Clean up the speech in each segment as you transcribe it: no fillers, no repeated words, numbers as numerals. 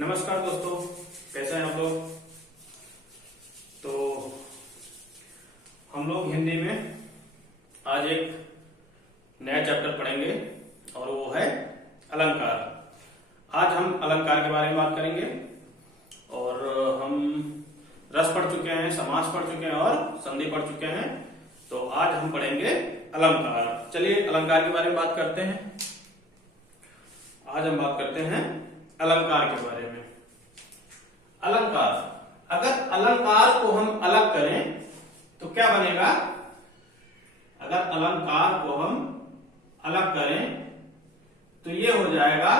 नमस्कार दोस्तों, कैसे हैं आप लोग। तो हम लोग हिंदी में आज एक नया चैप्टर पढ़ेंगे और वो है अलंकार। आज हम अलंकार के बारे में बात करेंगे और हम रस पढ़ चुके हैं, समास पढ़ चुके हैं और संधि पढ़ चुके हैं। तो आज हम पढ़ेंगे अलंकार। चलिए अलंकार के बारे में बात करते हैं। आज हम बात करते हैं अलंकार के बारे में। अलंकार, अगर अलंकार को हम अलग करें तो क्या बनेगा। अगर अलंकार को हम अलग करें तो ये हो जाएगा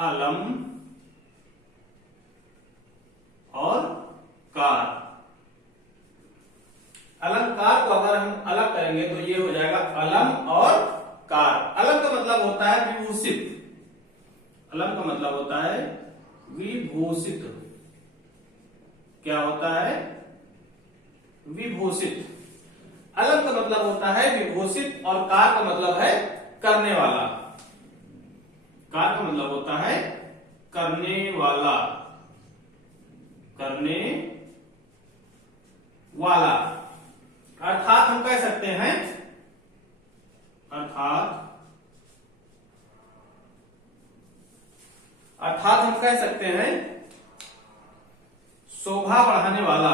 अलम और कार। अलंकार को अगर हम अलग करेंगे तो ये हो जाएगा अलम और कार। अलम का मतलब होता है विभूषित। अलम का मतलब होता है विभूषित। क्या होता है? विभूषित। अलम का मतलब होता है विभूषित और कार का मतलब है करने वाला। कार का मतलब होता है करने वाला, करने वाला। अर्थात हम कह सकते हैं, अर्थात हम कह सकते हैं शोभा बढ़ाने वाला।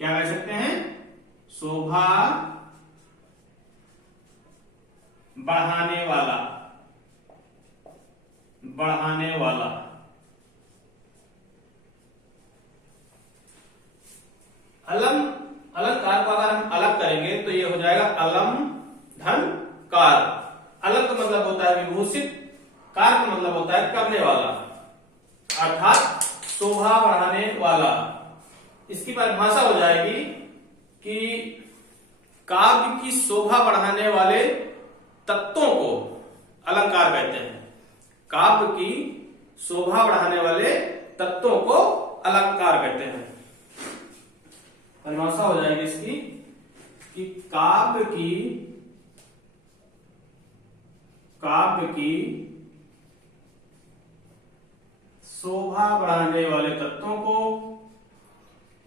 क्या कह सकते हैं? शोभा बढ़ाने वाला, बढ़ाने वाला। अलंकार को अगर हम अलग करेंगे तो ये हो जाएगा अलम धन कार। अलम का मतलब होता है विभूषित, कार का मतलब होता है करने वाला, अर्थात शोभा बढ़ाने वाला। इसकी परिभाषा हो जाएगी कि काव्य की शोभा बढ़ाने वाले तत्वों को अलंकार कहते हैं। काव्य की शोभा बढ़ाने वाले तत्वों को अलंकार कहते हैं। परिभाषा हो जाएगी इसकी कि काव्य की शोभा बढ़ाने वाले तत्वों को,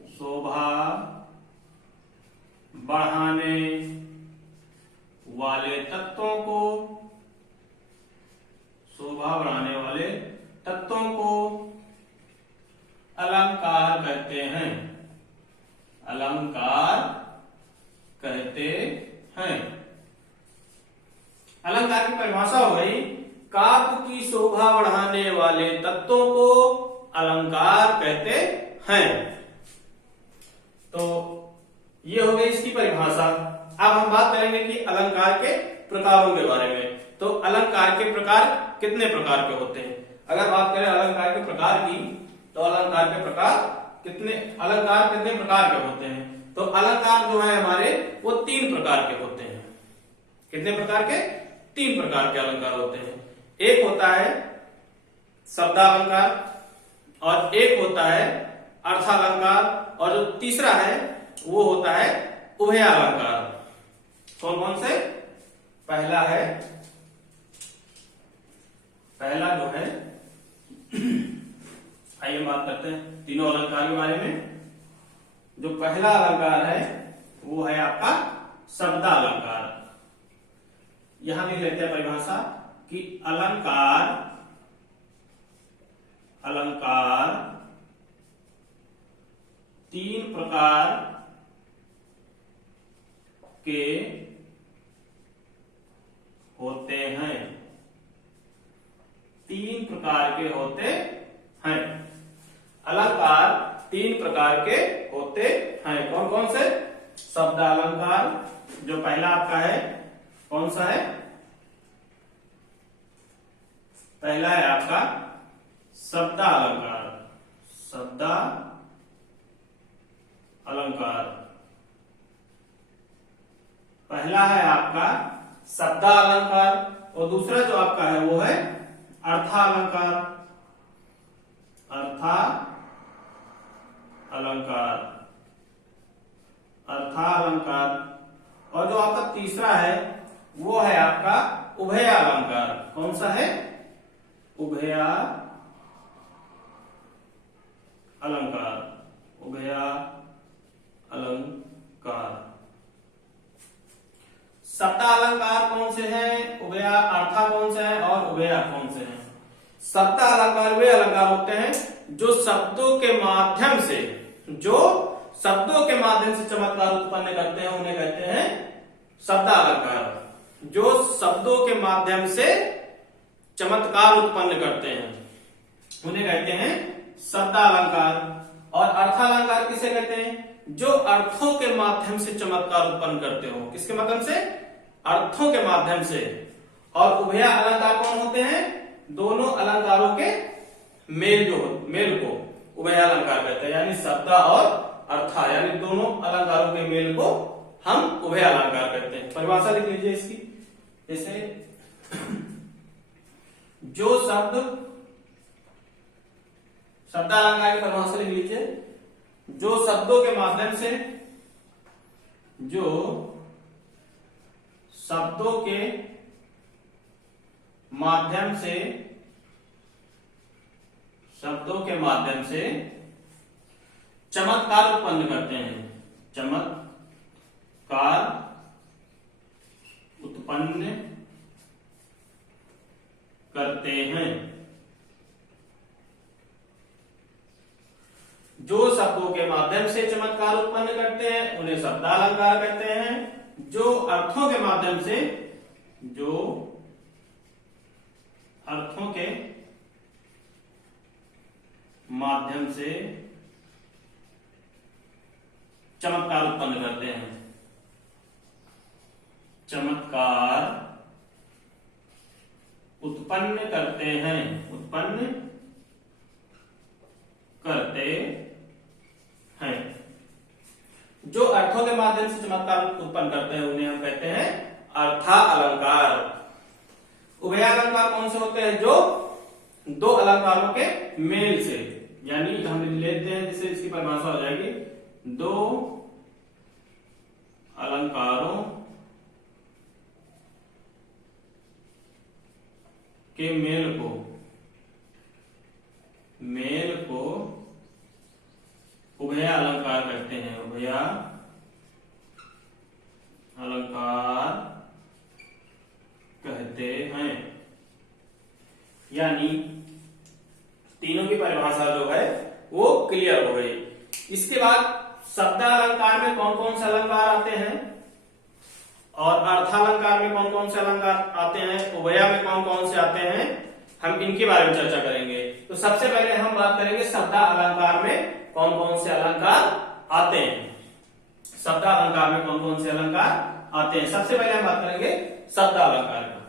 शोभा बढ़ाने वाले तत्वों को, शोभा बढ़ाने वाले तत्वों को अलंकार कहते हैं। अलंकार कहते हैं। अलंकार की परिभाषा हो गई, काव्य की शोभा बढ़ाने वाले तत्वों को अलंकार कहते हैं। तो ये हो गई इसकी परिभाषा। अब हम बात करेंगे कि अलंकार के प्रकारों के बारे में। तो अलंकार के प्रकार कितने प्रकार के होते हैं। अगर बात करें अलंकार के प्रकार की, तो अलंकार के प्रकार कितने प्रकार के होते हैं। तो अलंकार जो है हमारे वो 3 प्रकार के होते हैं। कितने प्रकार के? 3 प्रकार के अलंकार होते हैं। एक होता है शब्दालंकार और एक होता है अर्थालंकार और जो तीसरा है वो होता है उभयालंकार। कौन कौन से? पहला जो है आइए बात करते हैं तीनों अलंकार के बारे में। जो पहला अलंकार है वो है आपका शब्दालंकार। यहां लिख लेते हैं परिभाषा कि अलंकार अलंकार 3 प्रकार के होते हैं। 3 प्रकार के होते हैं। अलंकार 3 प्रकार के होते हैं। कौन कौन से? शब्दालंकार जो पहला आपका है, कौन सा है? पहला है आपका शब्दालंकार। शब्दालंकार पहला है आपका शब्दालंकार और दूसरा जो आपका है वो है अर्थालंकार। अर्थालंकार और जो आपका तीसरा है वो है आपका उभयालंकार। कौन सा है? उभया अलंकार, उभया अलंकार। सत्ता अलंकार कौन से हैं, उभया अर्था कौन से हैं और उभया कौन से हैं? सत्ता अलंकार वे अलंकार होते हैं जो शब्दों के माध्यम से चमत्कार उत्पन्न करते हैं, उन्हें कहते हैं सत्ता अलंकार। जो शब्दों के माध्यम से चमत्कार उत्पन्न करते हैं उन्हें कहते हैं सत्ता अलंकार। और अर्थालंकार किसे कहते हैं? जो अर्थों के माध्यम से चमत्कार उत्पन्न करते हो। किसके माध्यम से? अर्थों के माध्यम से। और उभया अलंकार कौन होते हैं? दोनों अलंकारों के मेल को उभया अलंकार कहते हैं, यानी शब्दा और अर्था, यानी दोनों अलंकारों के मेल को हम उभया अलंकार कहते हैं। परिभाषा लिख लीजिए इसकी, जैसे जो शब्दा अलंकार की परिभाषा लिख लीजिए। जो शब्दों के माध्यम से चमत्कार उत्पन्न करते हैं, चमत्कार उत्पन्न करते हैं। जो शब्दों के माध्यम से चमत्कार उत्पन्न करते हैं उन्हें शब्दालंकार कहते हैं। जो अर्थों के माध्यम से चमत्कार उत्पन्न करते हैं, चमत्कार उत्पन्न करते हैं, उत्पन्न करते हैं। जो अर्थों के माध्यम से चमत्कार उत्पन्न करते हैं उन्हें हम कहते हैं अर्था अलंकार। उभया अलंकार कौन से होते हैं? जो दो अलंकारों के मेल से, यानी हम लेते हैं, जैसे इसकी परिभाषा हो जाएगी, दो अलंकारों के मेल को उभया अलंकार कहते हैं, उभया अलंकार कहते हैं। यानी तीनों की परिभाषा जो है वो क्लियर हो गई। इसके बाद शब्दालंकार में कौन कौन से अलंकार आते हैं और अर्थालंकार में कौन कौन से अलंकार आते हैं, उभया में कौन कौन से आते हैं, हम इनके बारे में चर्चा करेंगे। तो सबसे पहले हम बात करेंगे शब्दा अलंकार में कौन कौन से अलंकार आते हैं। शब्दा अलंकार में कौन कौन से अलंकार आते हैं, सबसे पहले हम बात करेंगे शब्दा अलंकार का।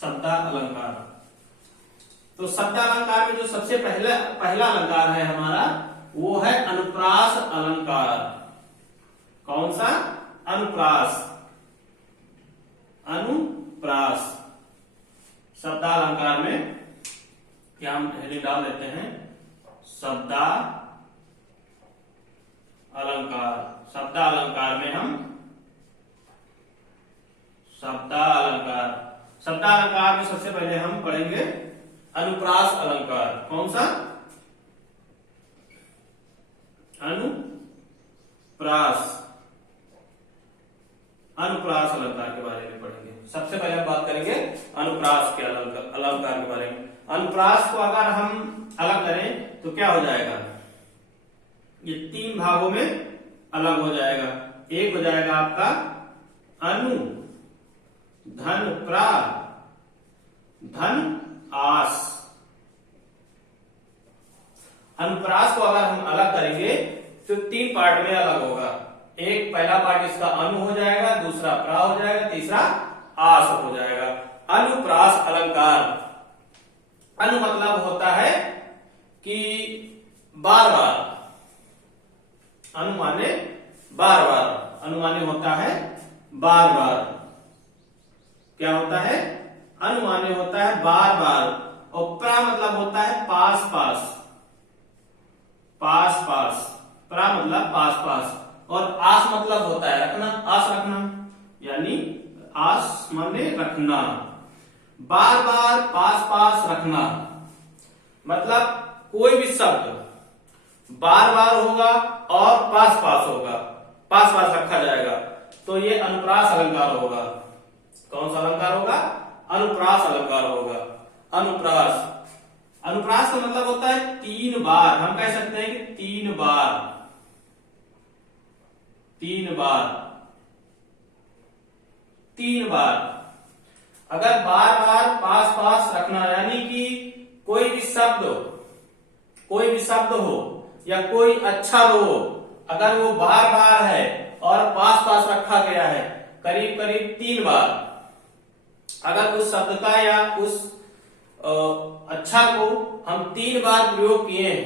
शब्दा अलंकार, तो शब्दा अलंकार में जो सबसे पहला अलंकार है हमारा, वो है अनुप्रास अलंकार। कौन सा? अनुप्रास। अनुप्रास शब्दा अलंकार में क्या हम हेडिंग डाल देते हैं? शब्दा अलंकार। शब्दा अलंकार में हम शब्दा अलंकार में सबसे पहले हम पढ़ेंगे अनुप्रास अलंकार। कौन सा? अनुप्रास अलंकार के बारे में पढ़ेंगे। सबसे पहले हम बात करेंगे अनुप्रास के अलंकार के बारे में। अनुप्रास को अगर हम अलग करें तो क्या हो जाएगा? ये तीन भागों में अलग हो जाएगा। एक हो जाएगा आपका अनु धन प्रा धन आस। अनुप्रास को अगर हम अलग करेंगे तो तीन पार्ट में अलग होगा। एक पहला पार्ट इसका अनु हो जाएगा, दूसरा प्रा हो जाएगा, तीसरा आस हो जाएगा। अनुप्रास अलंकार, अनु मतलब होता है कि बार बार, अनु माने बार बार, अनु माने होता है बार बार। क्या होता है? अनु माने होता है बार बार। और प्रा मतलब होता है पास पास, पास पास, प्रा मतलब पास पास। और आस मतलब होता है रखना, आस रखना, यानी आस माने रखना। बार बार पास पास रखना, मतलब कोई भी शब्द बार बार होगा और पास पास होगा, पास पास रखा जाएगा, तो ये अनुप्रास अलंकार होगा। कौन सा अलंकार होगा? अनुप्रास अलंकार होगा। अनुप्रास, अनुप्रास का मतलब होता है 3 बार। हम कह सकते हैं कि 3 बार, 3 बार, 3 बार। अगर बार बार पास पास रखना, यानी कि कोई भी शब्द हो या कोई अक्षर हो, अगर वो बार बार है और पास पास रखा गया है करीब करीब 3 बार, अगर उस शब्द का या उस अक्षर को हम 3 बार प्रयोग किए हैं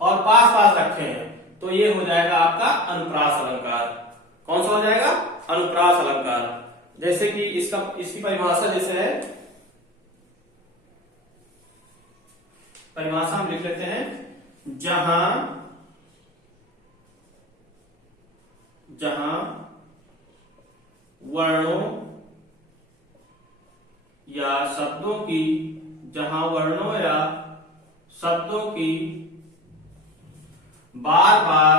और पास पास रखे हैं, तो ये हो जाएगा आपका अनुप्रास अलंकार। कौन सा हो जाएगा? अनुप्रास अलंकार। जैसे कि इसकी परिभाषा जैसे है, परिभाषा हम लिख लेते हैं, जहां वर्णों या शब्दों की बार बार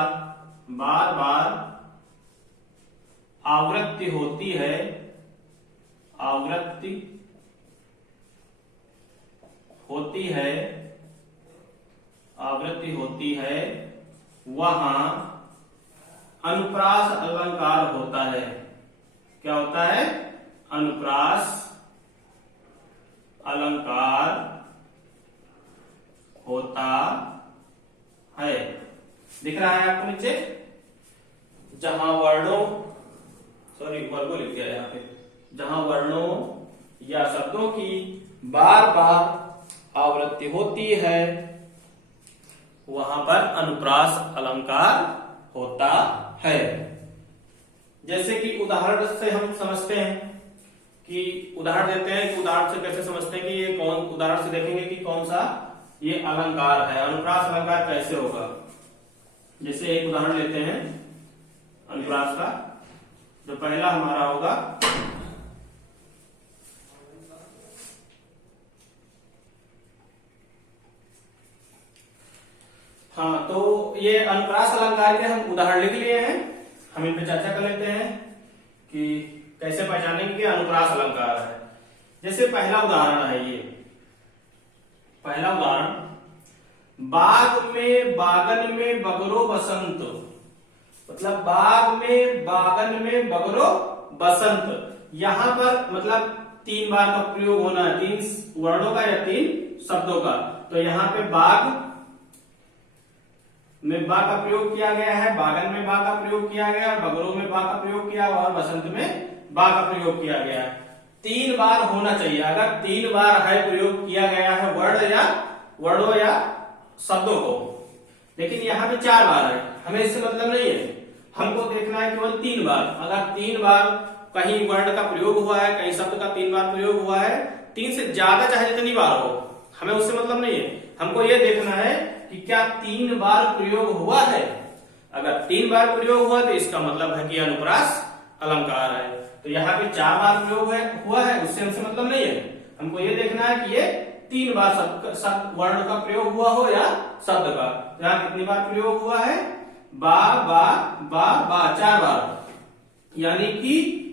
आवृत्ति होती है, वहां अनुप्रास अलंकार होता है। क्या होता है? अनुप्रास अलंकार होता है। दिख रहा है आपको नीचे? जहां वर्णों, वर्गो लिख दिया यहाँ पे, जहां वर्णों या शब्दों की बार बार आवृत्ति होती है, वहां पर अनुप्रास अलंकार होता है। जैसे कि उदाहरण से हम समझते हैं कि उदाहरण देते हैं कि उदाहरण से कैसे समझते हैं कि ये कौन, उदाहरण से देखेंगे कि कौन सा ये अलंकार है, अनुप्रास अलंकार कैसे होगा। जैसे एक उदाहरण लेते हैं अनुप्रास का, जो पहला हमारा होगा, हाँ, तो ये अनुप्रास अलंकार के हम उदाहरण लिख लिए हैं। हम इन पे चर्चा कर लेते हैं कि कैसे पहचानेंगे कि अनुप्रास अलंकार है। जैसे पहला उदाहरण है, ये पहला उदाहरण, बाग में बागन में बगरो बसंत, मतलब बाग में बागन में बगरो बसंत। यहां पर मतलब 3 बार का प्रयोग होना है, 3 वर्णों का या 3 शब्दों का। तो यहां पे बाग में बा का प्रयोग किया गया है, बागन में बा का प्रयोग किया गया, बगरों में बा का प्रयोग किया और बसंत में बा का प्रयोग किया गया। 3 बार होना चाहिए। अगर 3 बार है प्रयोग किया गया है वर्णों या शब्दों को, लेकिन यहाँ पे 4 बार है, हमें इससे मतलब नहीं है। हमको देखना है केवल 3 बार। अगर 3 बार कहीं वर्ण का प्रयोग हुआ है, कहीं शब्द का 3 बार प्रयोग हुआ है, 3 से ज्यादा चाहे जितनी बार हो, हमें उससे मतलब नहीं है। हमको यह देखना है कि क्या 3 बार प्रयोग हुआ है। अगर 3 बार प्रयोग हुआ तो इसका मतलब है कि अनुप्रास अलंकार है। तो यहाँ पे 4 बार प्रयोग हुआ है, उससे हमसे मतलब नहीं है। हमको ये देखना है कि ये 3 बार वर्ण का प्रयोग हुआ हो या शब्द का। यहाँ कितनी बार प्रयोग हुआ है? बा बा बा बा, 4 बार, यानी कि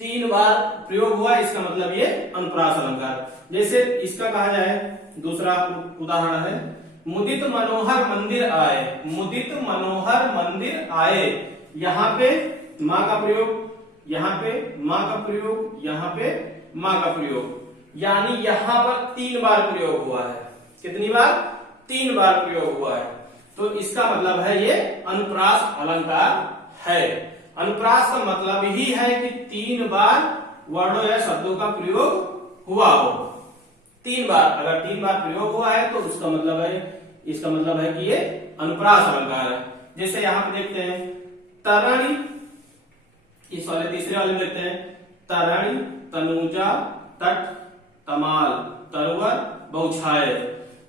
3 बार प्रयोग हुआ, इसका मतलब ये अनुप्रास अलंकार। जैसे इसका कहा जाए, दूसरा उदाहरण है, मुदित मनोहर मंदिर आए, मुदित मनोहर मंदिर आए। यहाँ पे माँ का प्रयोग, यहाँ पे माँ का प्रयोग, यहाँ पे माँ का प्रयोग, यानी यहाँ पर 3 बार प्रयोग हुआ है। कितनी बार? 3 बार प्रयोग हुआ है। तो इसका मतलब है ये अनुप्रास अलंकार है। अनुप्रास का मतलब ही है कि 3 बार वर्णों या शब्दों का प्रयोग हुआ हो। 3 बार, अगर 3 बार प्रयोग हुआ है तो उसका मतलब है, इसका मतलब है कि ये अनुप्रास अलंकार है। जैसे यहाँ पे देखते हैं, तरणि, इस वाले तीसरे वाले में देखते हैं, तरणि तनुजा तट तमाल तरवर बौछाए।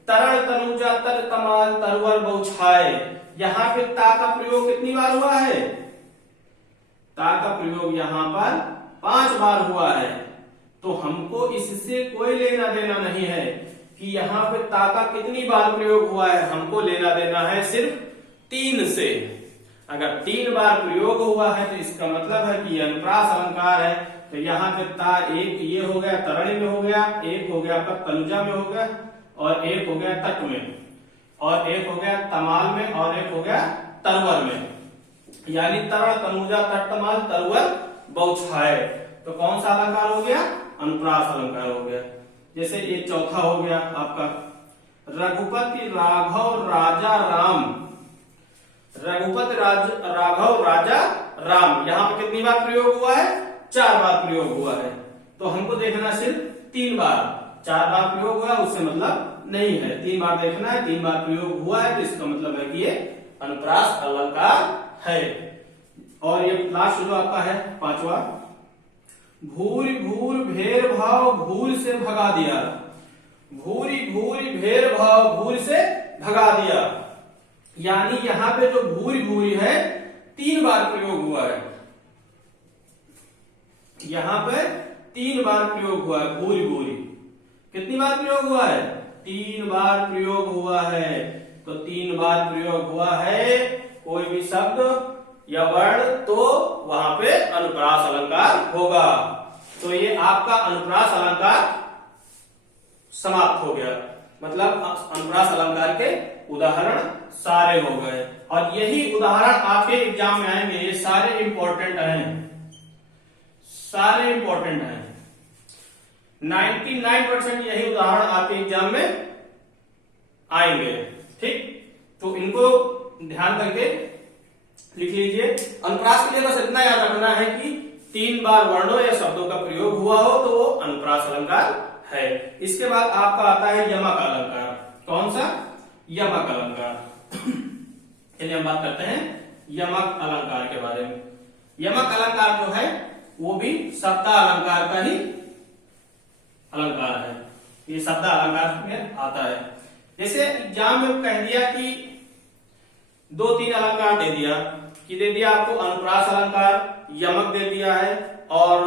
तरण तनुजा तट तमाल तरवर बौछाए, यहाँ पे ता का प्रयोग कितनी बार हुआ है? ता का प्रयोग यहाँ पर 5 बार हुआ है। तो हमको इससे कोई लेना देना नहीं है कि यहाँ पे ता का कितनी बार प्रयोग हुआ है, हमको लेना देना है सिर्फ 3 से। अगर 3 बार प्रयोग हुआ है तो इसका मतलब है कि अनुप्रास अलंकार है। तो यहाँ पे ता एक ये हो गया तरणी में हो गया, एक हो गया आपका तनुजा में हो गया, और एक हो गया तट में, और एक हो गया तमाल में, और एक हो गया तरवर में। यानी तरण तनुजा तट तमाल तरवर बौछाए। तो कौन सा अलंकार हो गया? अनुप्रास अलंकार हो गया। जैसे ये चौथा हो गया आपका रघुपति राघव राजा राम। रघुपति राघव राजा राम, यहाँ पे कितनी बार प्रयोग हुआ है? 4 बार प्रयोग हुआ है। तो हमको देखना सिर्फ 3 बार, 4 बार प्रयोग हुआ उससे मतलब नहीं है, 3 बार देखना है। 3 बार प्रयोग हुआ है तो इसका मतलब है कि ये अनुप्रास अलंकार है। और ये लास्ट जो आपका है 5वां, भूरि भूर भेर भाव भूर से भगा दिया। भूरी भूरी भेर भाव भूर से भगा दिया, यानी यहाँ पे जो भूरी भूरी है 3 बार प्रयोग हुआ है। यहाँ पे 3 बार प्रयोग हुआ है। भूरी भूरी कितनी बार प्रयोग हुआ है? 3 बार प्रयोग हुआ है। तो 3 बार प्रयोग हुआ है कोई भी शब्द या वर्ण तो वहां पे अनुप्रास अलंकार होगा। तो ये आपका अनुप्रास अलंकार समाप्त हो गया। मतलब अनुप्रास अलंकार के उदाहरण सारे हो गए, और यही उदाहरण आपके एग्जाम में आएंगे। ये सारे इंपॉर्टेंट हैं, सारे इंपॉर्टेंट हैं। 99% यही उदाहरण आपके एग्जाम में आएंगे। ठीक, तो इनको ध्यान करके लिख लीजिए। अनुप्रास के लिए बस इतना याद रखना है कि 3 बार वर्णों या शब्दों का प्रयोग हुआ हो तो वो अनुप्रास अलंकार है। इसके बाद आपका आता है यमक अलंकार। कौन सा? यमक अलंकार। चलिए हम बात करते हैं यमक अलंकार के बारे में। यमक अलंकार जो है वो भी शब्द अलंकार का ही अलंकार है। ये शब्द अलंकार में आता है। जैसे एग्जाम में कह दिया कि 2-3 अलंकार दे दिया, कि दे दिया आपको अनुप्रास अलंकार, यमक दे दिया है और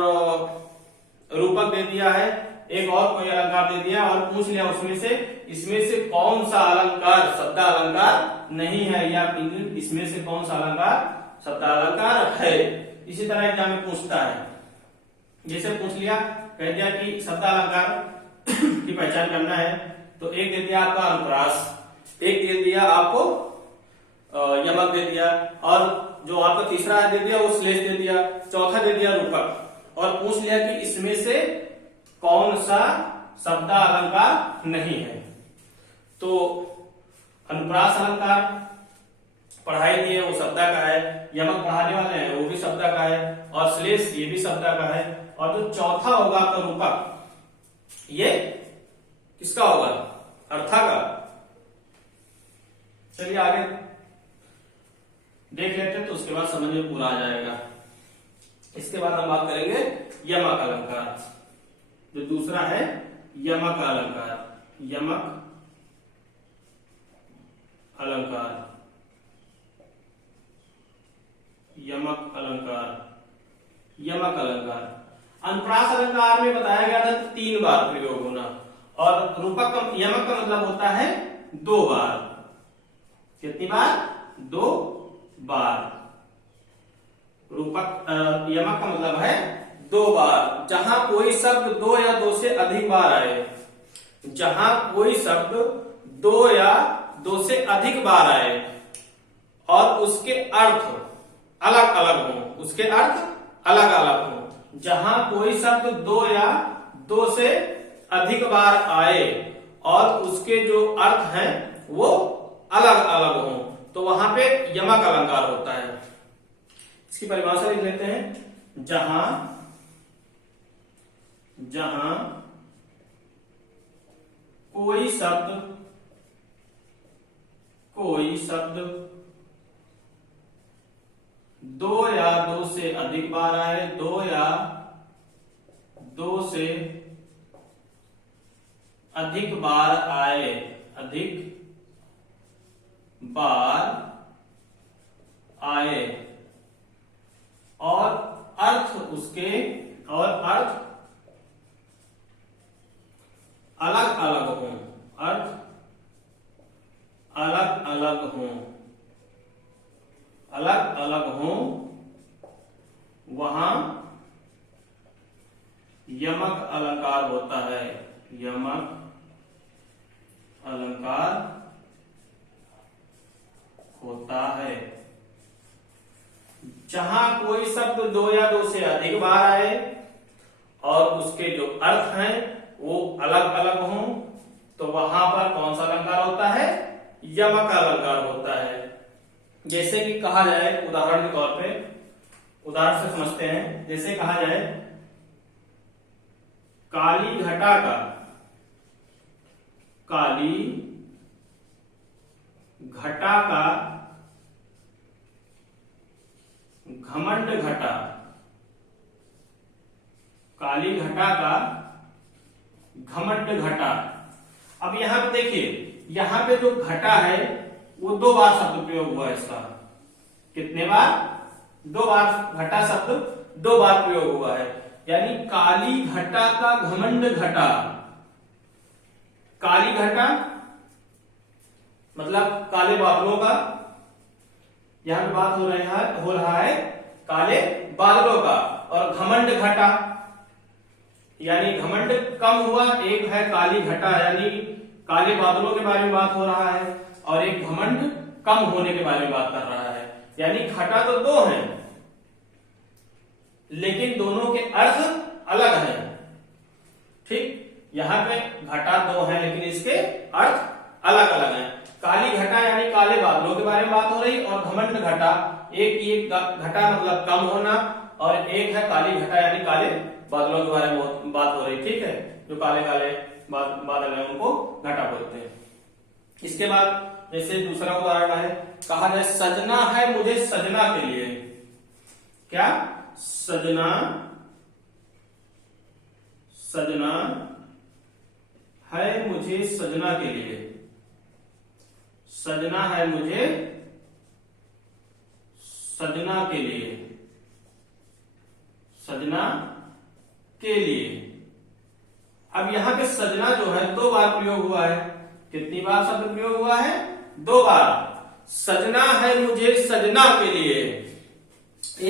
रूपक दे दिया है, एक और कोई अलंकार दे दिया, और पूछ लिया उसमें से इसमें से कौन सा अलंकार शब्द अलंकार नहीं है, या इसमें से कौन सा अलंकार शब्द अलंकार है। इसी तरह एग्जाम में पूछता है। जैसे पूछ लिया, कह दिया कि शब्द अलंकार की पहचान करना है, तो एक दे दिया आपका अनुप्रास, एक दे दिया आपको यमक दे दिया, और जो आपका तीसरा दे दिया वो श्लेष दे दिया, चौथा दे दिया रूपक, और पूछ लिया कि इसमें से कौन सा शब्द अलंकार नहीं है। तो अनुप्रास अलंकार पढ़ाई दिए वो शब्द का है, यमक पढ़ाने वाले हैं वो भी शब्द का है, और श्लेष ये भी शब्द का है, और जो चौथा होगा आपका रूपक ये किसका होगा? अर्था का। चलिए आगे देख लेते हैं, तो उसके बाद समझ में पूरा आ जाएगा। इसके बाद हम बात करेंगे यमक अलंकार। जो दूसरा है यमक अलंकार। यमक अलंकार, यमक अलंकार, यमक अलंकार। अनुप्रास अलंकार में बताया गया था 3 बार प्रयोग होना, और रूपक का यमक का मतलब होता है 2 बार। कितनी बार? 2 बार। रूपक यमक का मतलब है 2 बार। जहां कोई शब्द 2 या 2 से अधिक बार आए, जहां कोई शब्द 2 या 2 से अधिक बार आए और उसके अर्थ अलग अलग हो, उसके अर्थ अलग अलग हो। जहां कोई शब्द 2 या 2 से अधिक बार आए और उसके जो अर्थ हैं वो अलग अलग हो, तो वहां पे यमक अलंकार होता है। इसकी परिभाषा लिख लेते हैं। जहां कोई शब्द 2 या 2 से अधिक बार आए, 2 या 2 से अधिक बार आए, अधिक बार आए, और अर्थ अलग अलग हों, अर्थ अलग अलग हों, अलग अलग हों, वहां यमक अलंकार होता है, यमक अलंकार होता है। जहां कोई शब्द दो या दो से अधिक बार आए और उसके जो अर्थ हैं वो अलग अलग हों, तो वहां पर कौन सा अलंकार होता है? यमक अलंकार होता है। जैसे कि कहा जाए, उदाहरण के तौर पे उदाहरण से समझते हैं। जैसे कहा जाए काली घटा का, काली घटा का घमंड घटा, काली घटा का घमंड घटा। अब यहां पे देखिए, यहां पे जो घटा है वो दो बार शब्द प्रयोग हुआ है इसका। कितने बार? दो बार घटा शब्द दो बार प्रयोग हुआ है। यानी काली घटा का घमंड घटा। काली घटा मतलब काले बादलों का, यहां पे बात हो रहा है काले बादलों का। और घमंड घटा यानी घमंड कम हुआ, एक है काली घटा यानी काले बादलों के बारे में बात हो रहा है, और एक घमंड कम होने के बारे में बात कर रहा है। यानी घटा तो दो हैं लेकिन दोनों के अर्थ अलग हैं। ठीक, यहां पे घटा दो हैं लेकिन इसके अर्थ अलग अलग हैं। काली घटा यानी काले बादलों के बारे में बात हो रही, और घमंड घटा, एक घटा मतलब कम होना, और एक है काली घटा यानी काले बादलों के बारे में बात हो रही। ठीक है, जो काले काले बादल है उनको घटा बोलते हैं। इसके बाद जैसे दूसरा उदाहरण है, कहा जाए सजना है मुझे सजना के लिए। क्या? सजना, सजना है मुझे सजना के लिए, सजना है मुझे सजना के लिए, सजना के लिए। अब यहां पे सजना जो है दो बार प्रयोग हुआ है। कितनी बार शब्द प्रयोग हुआ है? दो बार। सजना है मुझे सजना के लिए।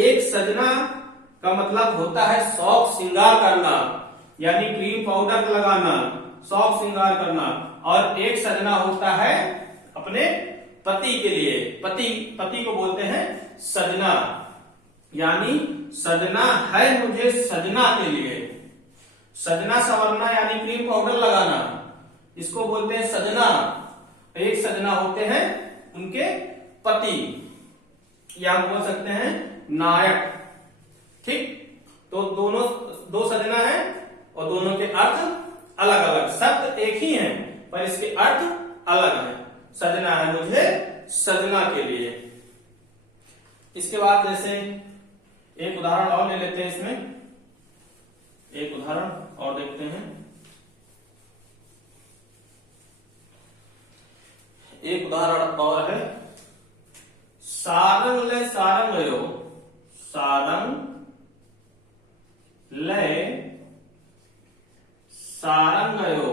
एक सजना का मतलब होता है शौक श्रृंगार करना, यानी क्रीम पाउडर लगाना, शौक श्रृंगार करना। और एक सजना होता है अपने पति के लिए, पति को बोलते हैं सजना। यानी सजना है मुझे सजना के लिए। सजना संवरना यानी क्रीम पाउडर लगाना, इसको बोलते हैं सजना। एक सजना होते हैं उनके पति, या हम बोल सकते हैं नायक। ठीक, तो दोनों दो सजना है और दोनों के अर्थ अलग अलग। शब्द एक ही हैं पर इसके अर्थ अलग हैं। सजना है मुझे सजना के लिए। इसके बाद जैसे एक उदाहरण और ले लेते हैं, इसमें एक उदाहरण और देखते हैं। एक उदाहरण और है, सारंग ले सारंग यो, सारंग ले सारंग यो,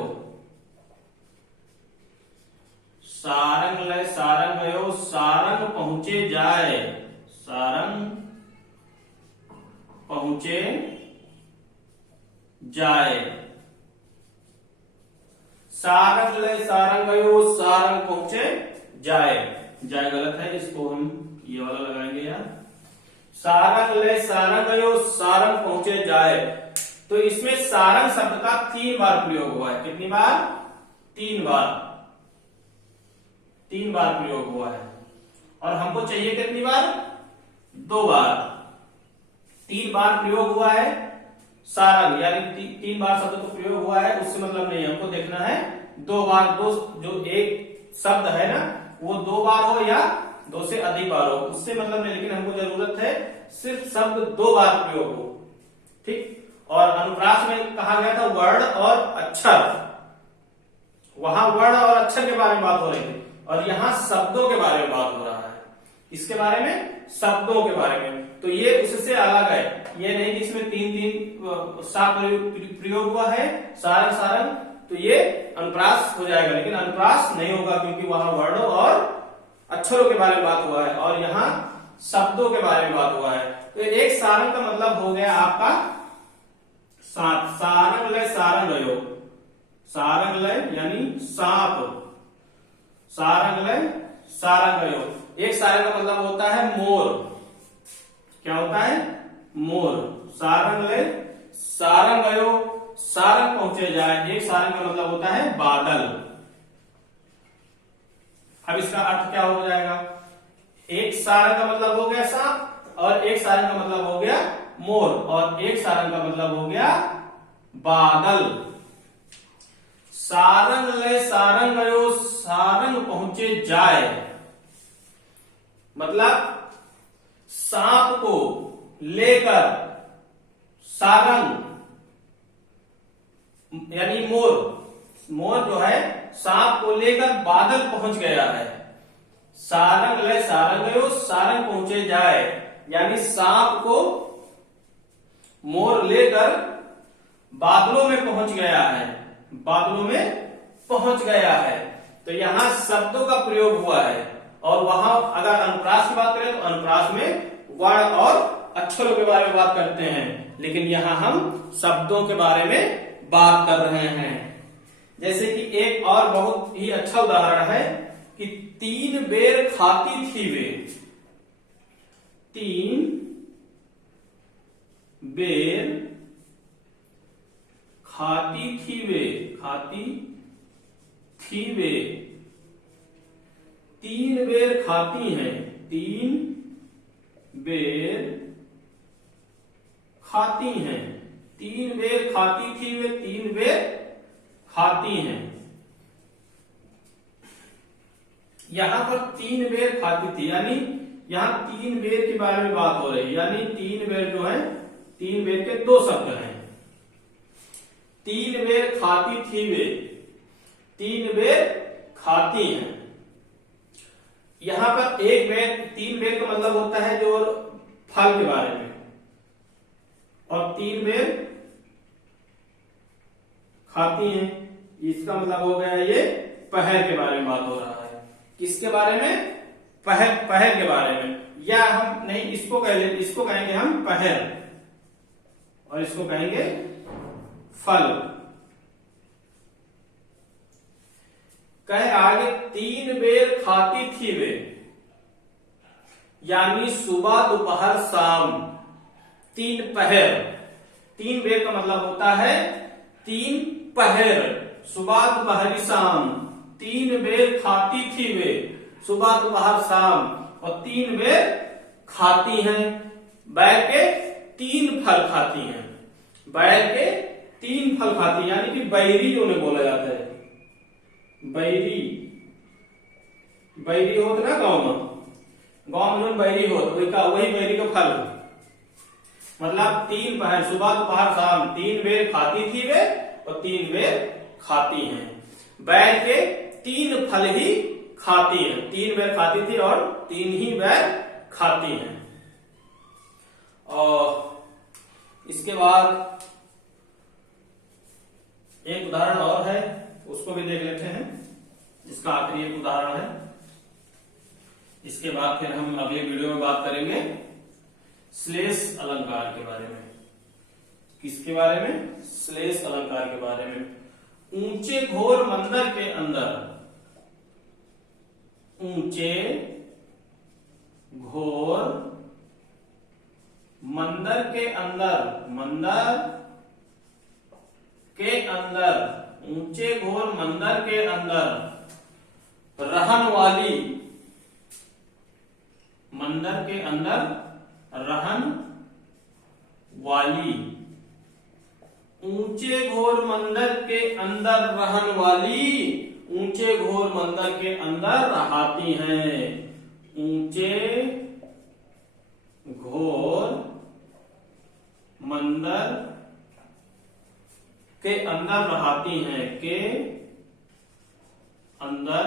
सारंग ले सारंग यो, सारंग पहुंचे जाए, सारंग पहुंचे जाए। सारंग ले सारंग यो, सारंग पहुंचे जाए। जाए गलत है, इसको हम ये वाला लगाएंगे यार। सारंग ले सारंग यो, सारंग पहुंचे जाए। तो इसमें सारंग शब्द का 3 बार प्रयोग हुआ है। कितनी बार? 3 बार। 3 बार प्रयोग हुआ है। और हमको चाहिए कितनी बार? 2 बार। 3 बार प्रयोग हुआ है सारंग, यानी 3 बार शब्द को प्रयोग हुआ है, उससे मतलब नहीं, हमको देखना है 2 बार। दो जो एक शब्द है ना वो 2 बार हो या 2 से अधिक बार हो, उससे मतलब नहीं, लेकिन हमको जरूरत है सिर्फ शब्द 2 बार प्रयोग हो। ठीक, और अनुप्रास में कहा गया था वर्ण और अक्षर, वहां वर्ण और अक्षर के बारे में बात हो रही थी, और यहां शब्दों के बारे में बात हो रहा है। इसके बारे में, शब्दों के बारे में। तो ये उससे अलग है, ये नहीं कि इसमें 3 सात प्रयोग हुआ है सारंग सारंग, तो तो ये अनुप्रास हो जाएगा, लेकिन अनुप्रास नहीं होगा क्योंकि वहां वर्णों और अक्षरों के बारे में बात हुआ है और यहाँ शब्दों के बारे में बात हुआ है। तो एक सारंग का मतलब हो गया आपका सारंग लय सारंग योग, सारंग लय यानी सांप, सारंग लय सारंग योग। एक सारंग का मतलब होता है मोर, क्या होता है? मोर। सारंग लय सारंग योग, सारंग पहुंचे जाए। एक सारंग का मतलब होता है बादल। अब इसका अर्थ क्या हो जाएगा? एक सारंग का मतलब हो गया सांप और एक सारंग का मतलब हो गया मोर और एक सारंग का मतलब हो गया बादल। सारंग लय सारंग गयो, सारंग पहुंचे जाए मतलब सांप को लेकर सारंग यानी मोर, मोर जो है सांप को लेकर बादल पहुंच गया है। सारंग लय सारंग गयो, सारंग पहुंचे जाए यानी सांप को मोर लेकर बादलों में पहुंच गया है, बादलों में पहुंच गया है। तो यहां शब्दों का प्रयोग हुआ है और वहां अगर अनुप्रास की बात करें तो अनुप्रास में वर्ण और अक्षरों के बारे में बात करते हैं, लेकिन यहां हम शब्दों के बारे में बात कर रहे हैं। जैसे कि एक और बहुत ही अच्छा उदाहरण है कि 3 बेर खाती थी वे, 3 बेर खाती थी वे, खाती थी वे, 3 बेर खाती हैं, 3 बेर खाती हैं, 3 बेर खाती थी वे, 3 बेर खाती हैं। यहां पर 3 बेर खाती थी यानी यहां 3 बेर के बारे में बात हो रही है, यानी 3 बेर जो है 3 बेर के 2 शब्द हैं। 3 बेर खाती थी वे, 3 बेर खाती हैं। यहां पर एक बेर 3 बेर का मतलब होता है जो फल के बारे में और 3 बेर खाती हैं, इसका मतलब हो गया ये पहर के बारे में बात हो रहा है। किसके बारे में? पहर के बारे में। या हम नहीं इसको इसको कहेंगे हम पहर और इसको कहेंगे फल। कहे आगे 3 बेर खाती थी वे यानी सुबह दोपहर शाम, 3 पहर। 3 बेर का मतलब होता है 3 पहर, सुबह दोपहर शाम। 3 बेर खाती थी वे, सुबह दोपहर शाम और 3 बेर खाती हैं। बैल के 3 फल खाती हैं, बैल के 3 फल खाती हैं यानी कि बैरी जो उन्हें बोला जाता है, बैरी। बैरी होता ना गांव में, गांव में बैरी हो तो वही बैरी का फल मतलब 3 पहर, सुबह दोपहर शाम, 3 बेर खाती थी वे और 3 बेर खाती हैं। बैल के 3 फल ही खाती हैं, 3 बेर खाती थी और 3 ही बेर खाती हैं। और इसके बाद एक उदाहरण और है, उसको भी देख लेते हैं। इसका आखिरी एक उदाहरण है, इसके बाद फिर हम अगले वीडियो में बात करेंगे श्लेष अलंकार के बारे में। किसके बारे में? श्लेष अलंकार के बारे में। ऊंचे घोर मंदिर के अंदर, ऊंचे घोर मंदिर के अंदर, मंदिर के अंदर, ऊंचे घोर मंदिर के अंदर रहन वाली, मंदिर के अंदर रहन वाली, ऊंचे घोर मंदिर के अंदर रहन वाली, ऊंचे घोर मंदिर के अंदर रहाती हैं, ऊंचे घोर मंदिर के अंदर रहाती हैं, के अंदर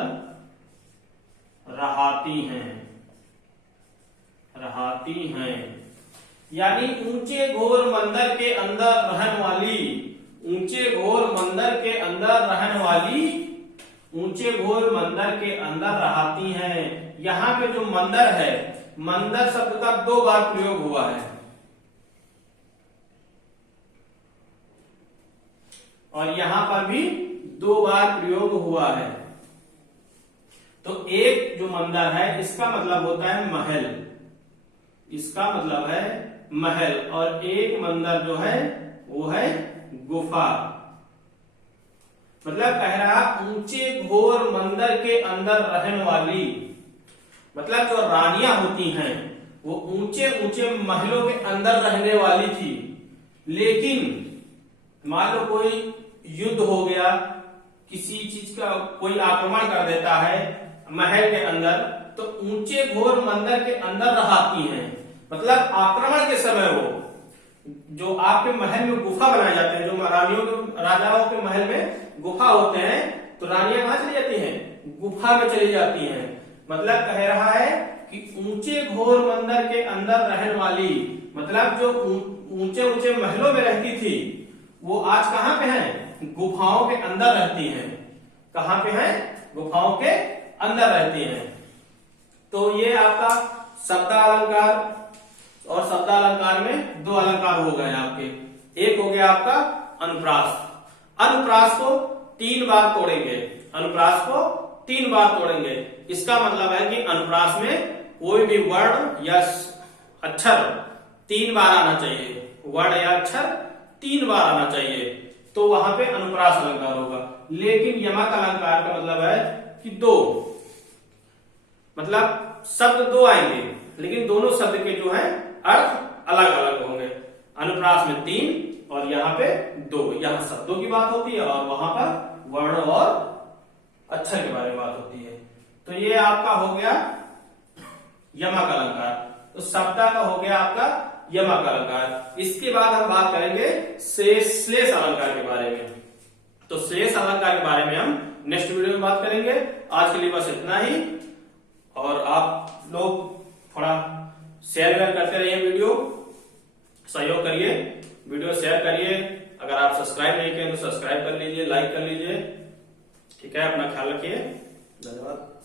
रहाती हैं, रहाती हैं यानी ऊंचे घोर मंदिर के अंदर रहन वाली, ऊंचे घोर मंदिर के अंदर रहने वाली, ऊंचे घोर मंदिर के अंदर रहती हैं। यहाँ पे जो मंदिर है, मंदिर शब्द का 2 बार प्रयोग हुआ है और यहां पर भी 2 बार प्रयोग हुआ है। तो एक जो मंदिर है इसका मतलब होता है महल, इसका मतलब है महल, और एक मंदिर जो है वो है गुफा। मतलब कह रहा ऊंचे घोर मंदिर के अंदर रहने वाली, मतलब जो रानियां होती हैं वो ऊंचे ऊंचे महलों के अंदर रहने वाली थी, लेकिन मान लो कोई युद्ध हो गया, किसी चीज का कोई आक्रमण कर देता है महल के अंदर, तो ऊंचे घोर मंदिर के अंदर रहती हैं। मतलब आक्रमण के समय वो जो आपके महल में गुफा बनाए जाते हैं, जो रानियों के, राजाओं के महल में गुफा होते हैं, तो रानियां कहां चली जाती हैं? गुफा में चली जाती हैं। मतलब कह रहा है कि ऊंचे घोर मंदिर के अंदर रहने वाली, मतलब जो ऊंचे ऊंचे महलों में रहती थी वो आज कहां पे है? गुफाओं के अंदर रहती हैं। कहां पे है? गुफाओं के अंदर रहती हैं। तो ये आपका शब्दालंकार, और शब्दालंकार में 2 अलंकार हो गए आपके। एक हो गया आपका अनुप्रास। अनुप्रास को 3 बार तोड़ेंगे, अनुप्रास को 3 बार तोड़ेंगे। इसका मतलब है कि अनुप्रास में कोई भी वर्ण या अक्षर 3 बार आना चाहिए, वर्ण या अक्षर 3 बार आना चाहिए, तो वहां पे अनुप्रास अलंकार होगा। लेकिन यमक अलंकार का मतलब है कि 2, मतलब शब्द 2 आएंगे, लेकिन दोनों शब्द के जो है अर्थ अलग अलग होंगे। अनुप्रास में 3 और यहाँ पे 2, यहाँ शब्दों की बात होती है और वहां पर वर्ण और अक्षर के बारे में बात होती है। तो ये आपका हो गया यमक अलंकार। तो सप्ताह का हो गया आपका यमक अलंकार। इसके बाद हम बात करेंगे श्लेष अलंकार के बारे में। तो श्लेष अलंकार के बारे में हम नेक्स्ट वीडियो में बात करेंगे। आज के लिए बस इतना ही, और आप लोग थोड़ा शेयर करते रहिए, वीडियो सहयोग करिए, वीडियो शेयर करिए। अगर आप सब्सक्राइब नहीं किए तो सब्सक्राइब कर लीजिए, लाइक कर लीजिए। ठीक है, अपना ख्याल रखिए, धन्यवाद।